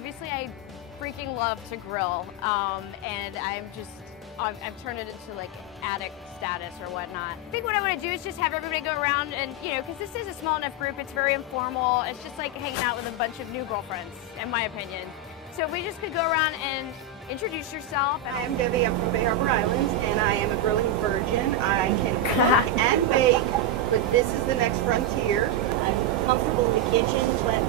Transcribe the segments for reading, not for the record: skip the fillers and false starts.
obviously I freaking love to grill, and I've turned it into like addict status or whatnot. I think what I want to do is just have everybody go around and, you know, because this is a small enough group, it's very informal. It's just like hanging out with a bunch of new girlfriends, in my opinion. So if we just could go around and introduce yourself. I am Debbie. I'm from Bay Harbor Islands, and I am a grilling virgin. I can cook and bake, but this is the next frontier. I'm comfortable in the kitchen, but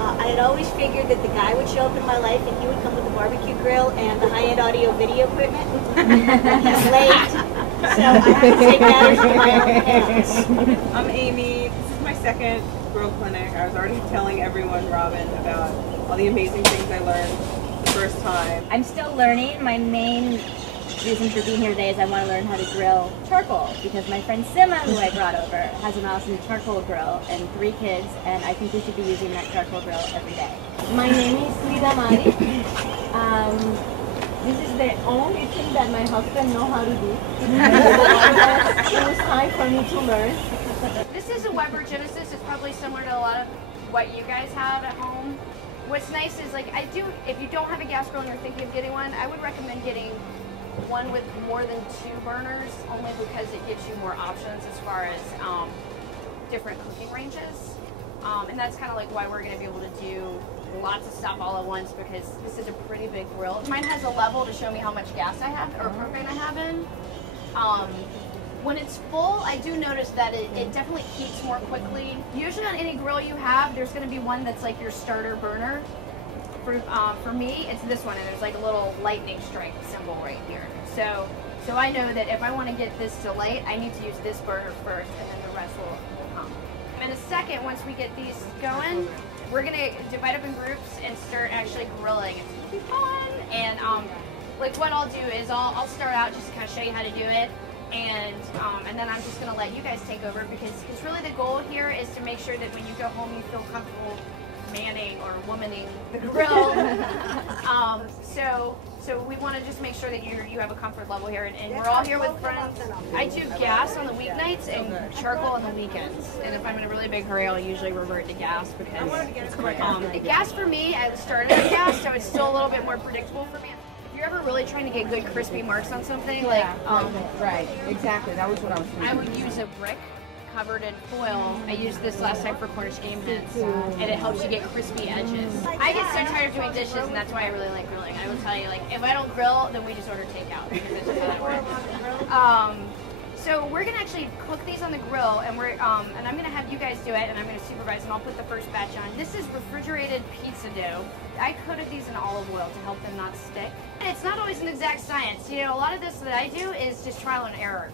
I had always figured that the guy would show up in my life and he would come with the barbecue grill and the high-end audio video equipment. He's late, so I have to take matters into my own hands. I'm Amy. This is my second grill clinic. I was already telling everyone, Robin, about all the amazing things I learned the first time. I'm still learning. My main reason for being here today is I want to learn how to grill charcoal because my friend Sima, who I brought over, has an awesome charcoal grill and 3 kids, and I think we should be using that charcoal grill every day. My name is Frida Mari. This is the only thing that my husband knows how to do. It was time for me to learn. This is a Weber Genesis. It's probably similar to a lot of what you guys have at home. What's nice is, like, if you don't have a gas grill and you're thinking of getting one, I would recommend getting one with more than 2 burners, only because it gives you more options as far as different cooking ranges. And that's kind of like why we're going to be able to do lots of stuff all at once, because this is a pretty big grill. Mine has a level to show me how much gas I have, or propane I have in. When it's full, I do notice that it definitely heats more quickly. Usually on any grill you have, there's going to be one that's like your starter burner. For me, it's this one, and there's like a little lightning strike symbol right here. So I know that if I want to get this to light, I need to use this burner first, and then the rest will come. In a second, once we get these going, we're going to divide up in groups and start actually grilling. It's going to be fun. And like what I'll do is I'll start out just to kind of show you how to do it. And then I'm just going to let you guys take over, because really the goal here is to make sure that when you go home you feel comfortable manning or womaning the grill. So we want to just make sure that you have a comfort level here, and we're all here with friends. I do gas on the weeknights and charcoal on the weekends, and if I'm in a really big hurry, I'll usually revert to gas, because gas for me, I started with gas, so it's still a little bit more predictable for me. If you're ever really trying to get good crispy marks on something, like right, exactly. That was what I was thinking. I would use a brick covered in foil. I used this last time for Cornish game hens, and it helps you get crispy edges. I get so tired of doing dishes, and that's why I really like grilling. I will tell you, like, if I don't grill, then we just order takeout, because it's just how that works. So we're gonna actually cook these on the grill, and and I'm gonna have you guys do it, and I'm gonna supervise, and I'll put the first batch on. This is refrigerated pizza dough. I coated these in olive oil to help them not stick. And it's not always an exact science. You know, a lot of this that I do is just trial and error.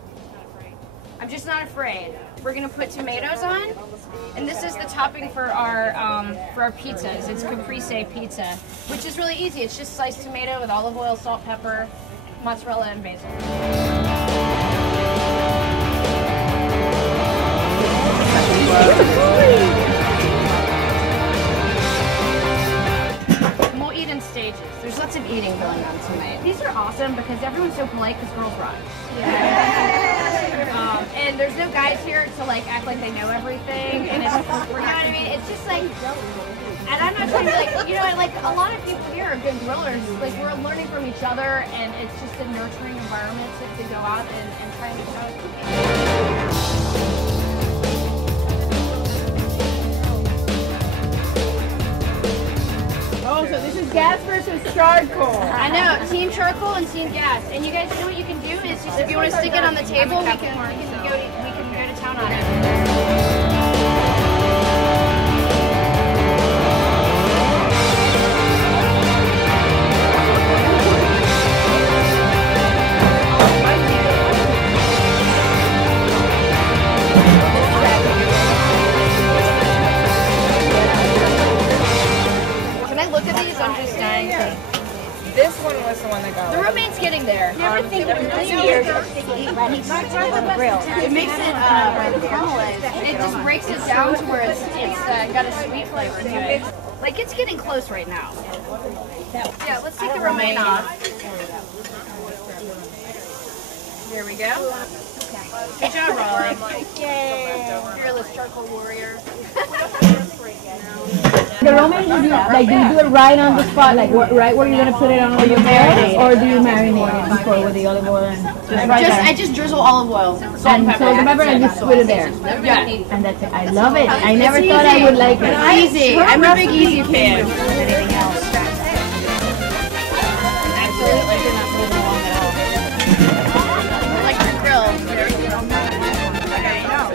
I'm just not afraid. We're gonna put tomatoes on, and this is the topping for our pizzas. It's caprese pizza, which is really easy. It's just sliced tomato with olive oil, salt, pepper, mozzarella, and basil. And we'll eat in stages. There's lots of eating going on tonight. These are awesome because everyone's so polite because girls rock. And there's no guys here to like act like they know everything, and it's, you know what I mean? It's just like, and I'm not trying to be like, you know, like a lot of people here are good grillers. Like, we're learning from each other, and it's just a nurturing environment to go out and try and show cooking. Oh, so this is gas versus charcoal. I know, team charcoal and team gas. And you guys know what you can do is just, if you want to stick it on the table, we can go to town on it. This one was the one that got The roommate's getting there. Never think of it in years when he's on the grill. It makes it caramelized. It just breaks it down to where it's got a sweet flavor to it. Like, it's getting close right now. Yeah, let's take the romaine off. Here we go. Good job, Raleigh. Fearless charcoal warrior. The Roman, do you do it right on the spot, like right where you're gonna put it on your grill, or do you marinate it before with the olive oil? I just drizzle olive oil. And so the pepper and just put it there. Yeah. And that's it. I love it. I never thought I would like it. It's easy. I'm a big easy fan. Anything else? Absolutely, they're not moving along at all. Like the grill.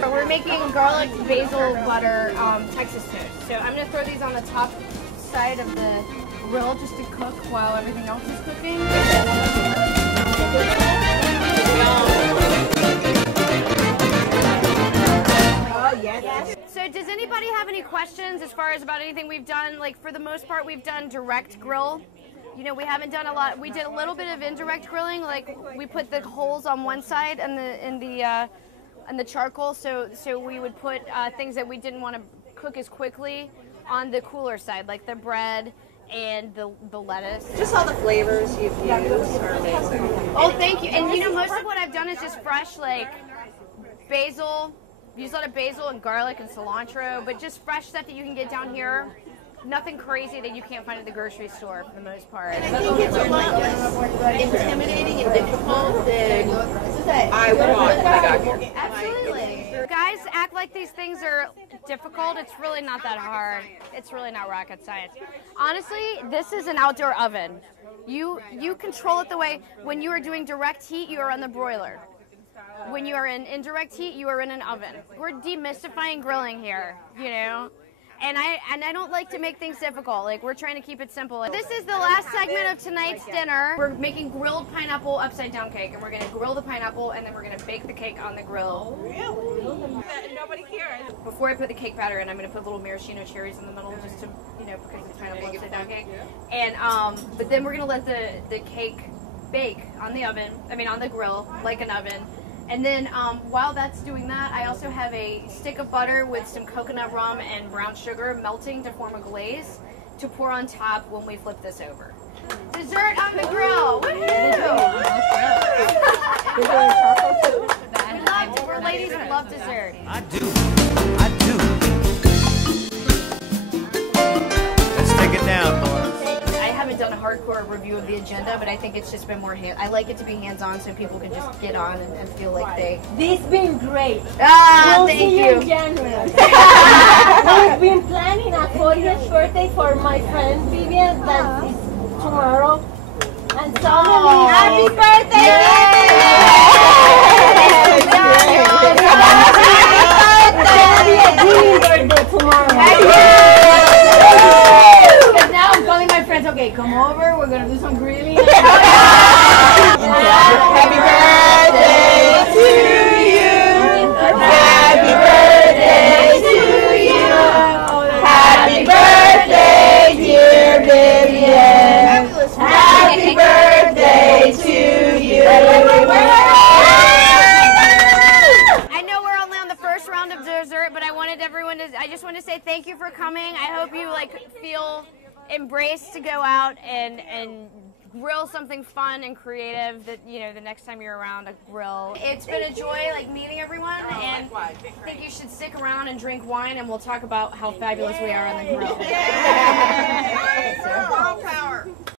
So we're making garlic basil butter Texas toast. So I'm gonna throw these on the top side of the grill just to cook while everything else is cooking. Oh, yes. So does anybody have any questions as far as about anything we've done? Like for the most part, we've done direct grill. You know, we haven't done a lot. We did a little bit of indirect grilling. Like we put the holes on one side and the charcoal. So we would put things that we didn't want to cook as quickly on the cooler side, like the bread and the lettuce. Just all the flavors you've used are amazing. Oh, thank you. And you know, most of what I've done is just fresh, like basil. Use a lot of basil and garlic and cilantro, but just fresh stuff that you can get down here. Nothing crazy that you can't find at the grocery store for the most part. And I think it's a lot less intimidating and difficult than I would want when I got here. Absolutely. Guys act like these things are difficult. It's really not that hard. It's really not rocket science. Honestly, this is an outdoor oven. You control it the way, when you are doing direct heat, you are on the broiler. When you are in indirect heat, you are in an oven. We're demystifying grilling here, you know? And I don't like to make things difficult. Like, we're trying to keep it simple. This is the last segment of tonight's dinner. We're making grilled pineapple upside down cake, and we're gonna grill the pineapple, and then we're gonna bake the cake on the grill. Really? Nobody cares. Before I put the cake batter in, I'm gonna put little maraschino cherries in the middle, just to, you know, because it's pineapple upside down cake. And but then we're gonna let the cake bake on the oven. I mean, on the grill, like an oven. And then while that's doing that, I also have a stick of butter with some coconut rum and brown sugar melting to form a glaze to pour on top when we flip this over. Dessert on the grill! Woohoo! We're ladies who love dessert. I do. Let's take it down, boys. I haven't done a hardcore review of the agenda, but I think it's just been more I like it to be hands-on so people can just get on and feel like they... This has been great. Ah, We'll thank see you. in January. We've been planning a 40th birthday for my friend Vivian that is tomorrow. And suddenly, happy birthday! It's gonna be a birthday tomorrow. Now I'm calling my friends, okay, come over, we're gonna do some grilling. Happy birthday to you! Happy birthday to you! Happy birthday, dear Vivian! Happy birthday to you! I know we're only on the first round of dessert, but I just want to say thank you for coming. I hope you feel embraced to go out and grill something fun and creative that, you know, the next time you're around a grill. It's been a joy meeting everyone, and I think you should stick around and drink wine, and we'll talk about how fabulous we are on the grill. Girl power.